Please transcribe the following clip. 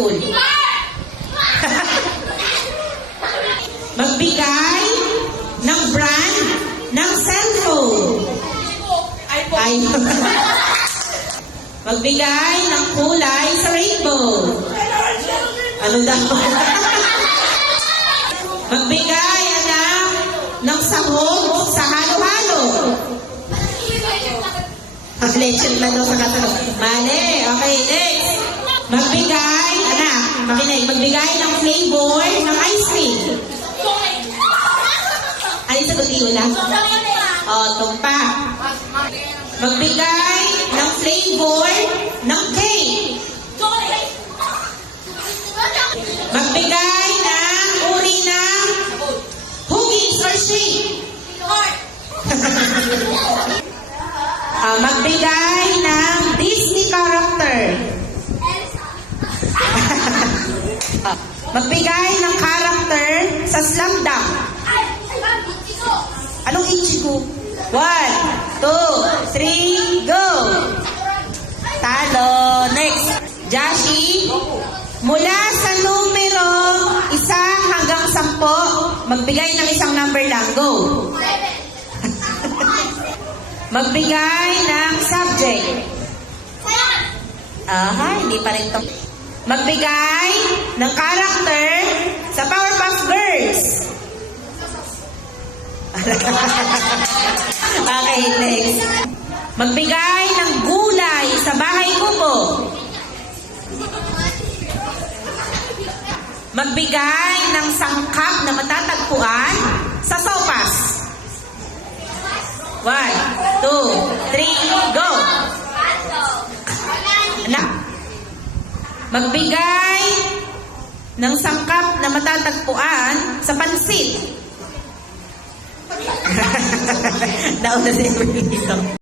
school? Magbigay ng brand ng cellphone. iPhone. Magbigay ng kulay sa rainbow. Ano daw? Magbigay, anak, ng sahog sa halo-halo. Leche na daw sa katanong. Mali. Okay, next. Magbigay, anak, makinig, magbigay ng flavor ng ice cream. Ano sa guti wala? O, tumpa. Magbigay ng flavor ng cake. Magbigay ng uri ng huggies or shake. Magbigay ng Disney character. Magbigay ng character sa Slam Dunk. Anong Ichigo? 1, 2, 3, go! Talo. Next. Jashi, mula sa numero 1 hanggang 10, magbigay ng isang number lang. Go! Magbigay ng subject. Aha, hindi pa rin ito. Magbigay ng character sa Powerpuff Girls. Okay, next. Magbigay ng gulay sa bahay kubo. Magbigay ng sangkap na matatagpuan sa sopas. 1, 2, 3, go! Anak. Magbigay ng sangkap na matatagpuan sa pansit. Nauna si Emilio.